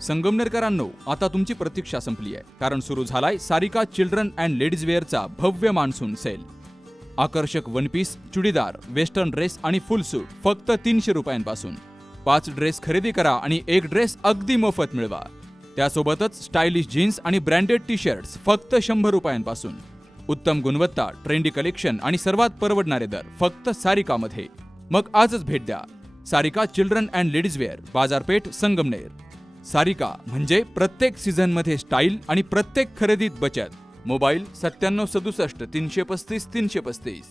संगमनेरकरांनो, आता तुमची प्रतीक्षा संपली आहे, कारण सुरू झालाय सारिका चिल्ड्रन अँड लेडीज वेअरचा भव्य मान्सून सेल. आकर्षक one piece, churidar, western dress आणि फुल सूट फक्त 300 रुपयांपासून. 5 ड्रेस खरेदी करा आणि 1 ड्रेस अगदी मोफत मिळवा. त्यासोबतच स्टायलिश जीन्स आणि ब्रँडेड टी शर्ट्स फक्त 100 रुपयांपासून. उत्तम गुणवत्ता, ट्रेंडी कलेक्शन आणि सर्वात परवडणारे दर फक्त सारिकामध्ये. मग आजच भेट द्या. Sarika children and ladies wear, बाजारपेठ, संगमनेर. सारिका म्हणजे प्रत्येक सीझनमध्ये स्टाईल आणि प्रत्येक खरेदीत बचत. मोबाईल 9767 335 335.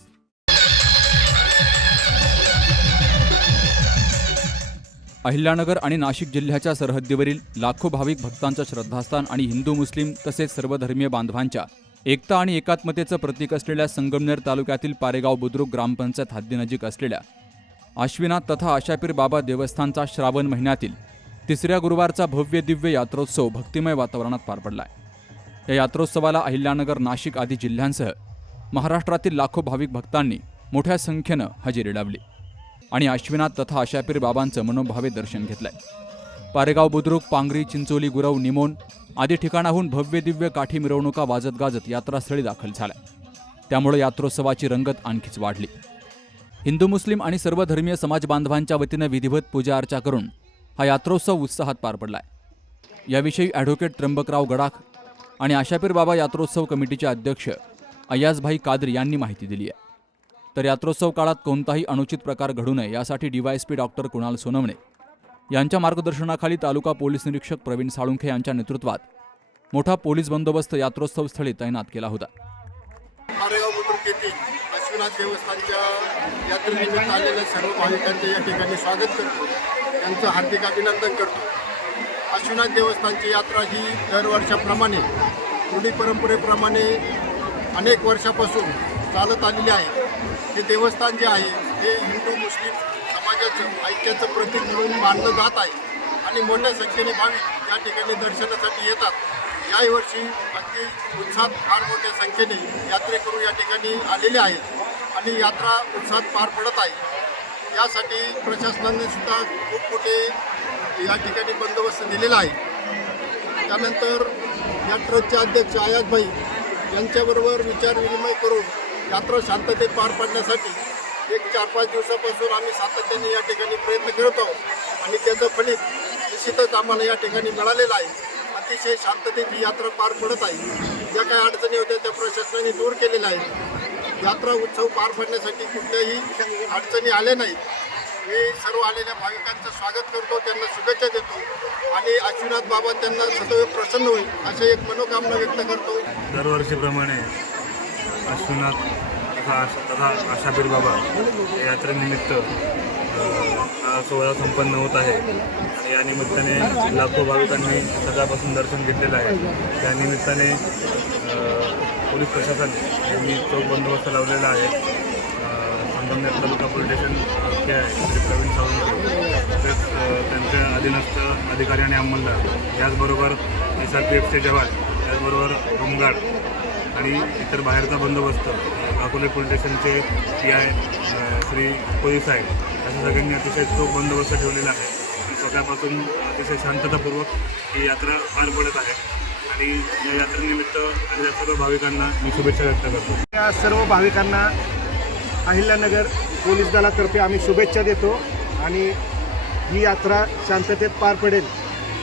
अहिल्यानगर आणि नाशिक जिल्ह्याच्या सरहद्दीवरील लाखो भाविक भक्तांचं श्रद्धास्थान आणि हिंदू मुस्लिम तसेच सर्वधर्मीय बांधवांच्या एकता आणि एकात्मतेचं प्रतीक असलेल्या संगमनेर तालुक्यातील पारेगाव बुद्रुक ग्रामपंचायत हद्दीनजीक असलेल्या आश्विनाथ तथा आशापीर बाबा देवस्थानचा श्रावण महिन्यातील 3ऱ्या गुरुवारचा भव्य दिव्य यात्रोत्सव भक्तिमय वातावरणात पार पडलाय. या यात्रोत्सवाला अहिल्यानगर, नाशिक आदी जिल्ह्यांसह महाराष्ट्रातील लाखो भाविक भक्तांनी मोठ्या संख्येनं हजेरी लावली आणि आश्विनाथ तथा आशापीर बाबांचं मनोभावे दर्शन घेतलंय. पारेगाव बुद्रुक, पांगरी, चिंचोली, गुरव, निमोन आदी ठिकाणाहून भव्य दिव्य काठी मिरवणुका वाजत गाजत यात्रास्थळी दाखल झाल्या. त्यामुळे यात्रोत्सवाची रंगत आणखीच वाढली. हिंदू मुस्लिम आणि सर्व धर्मीय समाज बांधवांच्या वतीनं विधिवत पूजा अर्चा करून हा यात्रोत्सव उत्साहात पार पडलाय. याविषयी ॲडव्होकेट त्र्यंबकराव गडाख आणि आशापीर बाबा यात्रोत्सव कमिटीचे अध्यक्ष अय्याजभाई कादरी यांनी माहिती दिली आहे. तर यात्रोत्सव काळात कोणताही अनुचित प्रकार घडू नये यासाठी DYSP डॉक्टर कुणाल सोनवणे यांच्या मार्गदर्शनाखाली तालुका पोलीस निरीक्षक प्रवीण साळुंखे यांच्या नेतृत्वात मोठा पोलीस बंदोबस्त यात्रोत्सव स्थळी तैनात केला होता. पारेगाव बुद्रुक येथील आश्विनाथ देवस्थानच्या यात्रेनिमित्त आलेल्या सर्व भाविकांचे या ठिकाणी स्वागत करतो. त्यांचं हार्दिक अभिनंदन करतो. आश्विनाथ देवस्थानची यात्रा ही दरवर्षाप्रमाणे रूढी परंपरेप्रमाणे अनेक वर्षापासून चालत आलेली आहे. हे देवस्थान जे आहे हे हिंदू मुस्लिम समाजाचं ऐक्याचं प्रतीक म्हणून मानलं जात आहे आणि मोठ्या संख्येने भाविक या ठिकाणी दर्शनासाठी येतात. याही वर्षी अगदी उत्साहात फार मोठ्या संख्येने यात्रेकरू या ठिकाणी आलेले आहेत आणि यात्रा उत्साहात पार पडत आहे. यासाठी प्रशासनाने सुद्धा खूप मोठे या ठिकाणी बंदोबस्त दिलेला आहे. त्यानंतर या ट्रस्टचे अध्यक्ष अय्याजभाई यांच्याबरोबर विचारविनिमय करून यात्रा शांततेत पार पाडण्यासाठी एक 4-5 दिवसापासून आम्ही सातत्याने या ठिकाणी प्रयत्न करत आहोत आणि त्याचं फलित निश्चितच आम्हाला या ठिकाणी मिळालेलं आहे. अतिशय शांततेत ही यात्रा पार पडत आहे. ज्या काही अडचणी होत्या त्या प्रशासनाने दूर केलेल्या आहेत. यात्रा उत्सव पार पडण्यासाठी कुठल्याही अडचणी आल्या नाही. मी सर्व आलेल्या भाविकांचं स्वागत करतो, त्यांना शुभेच्छा देतो आणि आश्विनाथ बाबा त्यांना सदैव प्रसन्न होईल अशी एक मनोकामना व्यक्त करतो. दरवर्षीप्रमाणे आश्विनाथ तथा आशापीर बाबा या यात्रेनिमित्त हा सोहळा संपन्न होत आहे आणि या निमित्ताने लाखो भाविकांनी सकाळपासून दर्शन घेतलेलं आहे. त्या निमित्ताने पोलीस प्रशासन यांनी चोख बंदोबस्त लावलेला आहे. संगमनेर तालुका पोलीस स्टेशन श्री प्रवीण साळुंखे तसेच त्यांच्या अधीनस्थ अधिकारी आणि अंमलदार, याचबरोबर SRPFचे जवान, त्याचबरोबर होमगार्ड आणि इतर बाहेरचा बंदोबस्त, अकोले पोलीस स्टेशनचे PI श्री पोलीस साहेब, अशा सगळ्यांनी अतिशय चोख बंदोबस्त ठेवलेला आहे. सकाळपासून अतिशय शांततापूर्वक ही यात्रा पार पडत आहे आणि या यात्रेनिमित्त आणि सर्व भाविकांना मी शुभेच्छा व्यक्त करतो. या सर्व भाविकांना अहिल्यानगर पोलीस दलातर्फे आम्ही शुभेच्छा देतो आणि ही यात्रा शांततेत पार पडेल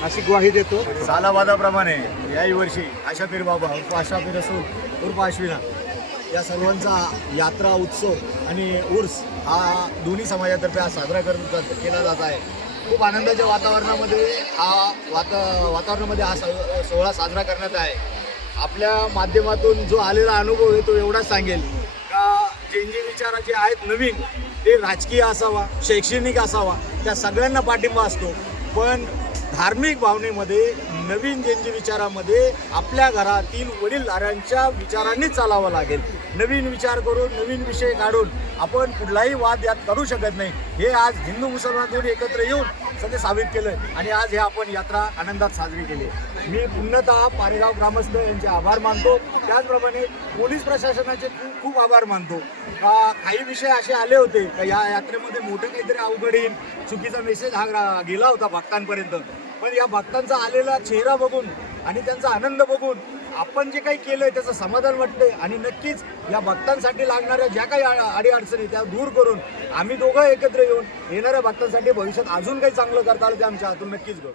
अशी ग्वाही देतो. सालाबादाप्रमाणे याही वर्षी आशापीर बाबा उर्फ आशापीर असून उर्फ आश्विनाथ या सर्वांचा यात्रा उत्सव आणि उर्स हा दोन्ही समाजातर्फे हा साजरा केला जात आहे. खूप आनंदाच्या वातावरणामध्ये हा सोहळा साजरा करण्यात आहे. आपल्या माध्यमातून जो आलेला अनुभव आहे तो एवढाच सांगेल का जे विचाराचे आहेत नवीन, ते राजकीय असावा, शैक्षणिक असावा, त्या सगळ्यांना पाठिंबा असतो. पण धार्मिक भावनेमध्ये, नवीन जे विचारामध्ये आपल्या घरातील वडीलधाऱ्यांच्या विचारांनीच चालावं लागेल. नवीन विचार करून, नवीन विषय काढून आपण कुठलाही वाद यात करू शकत नाही. हे आज हिंदू मुसलमान दोन्ही एकत्र येऊन सगळे साबित केलं आणि आज हे आपण यात्रा आनंदात साजरी केली. मी पूर्णतः पारेगाव ग्रामस्थ यांचे आभार मानतो. त्याचप्रमाणे पोलीस प्रशासनाचे खूप खूप आभार मानतो. काही विषय असे आले होते का या यात्रेमध्ये मोठं काहीतरी अवघड येईल, चुकीचा मेसेज हा गेला होता भक्तांपर्यंत, पण या भक्तांचा आलेला चेहरा बघून आणि त्यांचा आनंद बघून आपण जे काही केलंय त्याचं समाधान वाटतंय आणि नक्कीच या भक्तांसाठी लागणाऱ्या ज्या काही अडीअडचणी त्या दूर करून आम्ही दोघं एकत्र येऊन येणाऱ्या भक्तांसाठी भविष्यात अजून काही चांगलं करता आलं ते आमच्या हातून नक्कीच करू.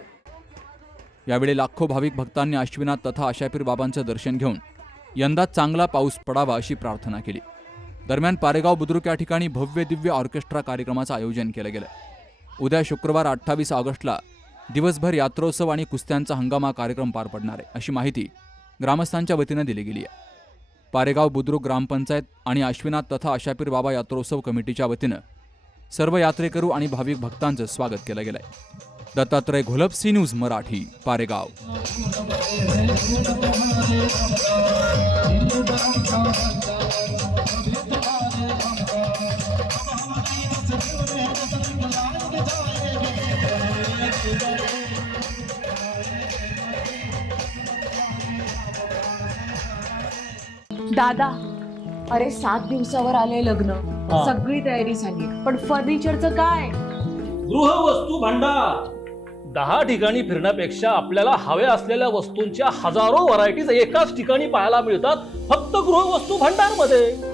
यावेळी लाखो भाविक भक्तांनी अश्विनाथ तथा आशापीर बाबांचं दर्शन घेऊन यंदा चांगला पाऊस पडावा अशी प्रार्थना केली. दरम्यान पारेगाव बुद्रुक या ठिकाणी भव्य दिव्य ऑर्केस्ट्रा कार्यक्रमाचं आयोजन केलं गेलं. उद्या शुक्रवार 28 ऑगस्टला दिवसभर यात्रोत्सव आणि कुस्त्यांचा हंगामा कार्यक्रम पार पडणार आहे अशी माहिती ग्रामस्थांच्या वतीनं दिली गेली आहे. पारेगाव बुद्रुक ग्रामपंचायत आणि अश्विनाथ तथा आशापीर बाबा यात्रोत्सव कमिटीच्या वतीनं सर्व यात्रेकरू आणि भाविक भक्तांचं स्वागत केलं गेलंय. Dattatray Gholap, C news Marathi, Paregaon. दादा, अरे 7 दिवसावर आले लग्न, सगळी तयारी झाली, पण फर्निचरचं काय? गृहवस्तू भांडार 10 ठिकाणी फिरण्यापेक्षा आपल्याला हव्या असलेल्या वस्तूंच्या हजारो व्हरायटीज एकाच ठिकाणी पाहायला मिळतात फक्त गृहवस्तू भांडार मध्ये.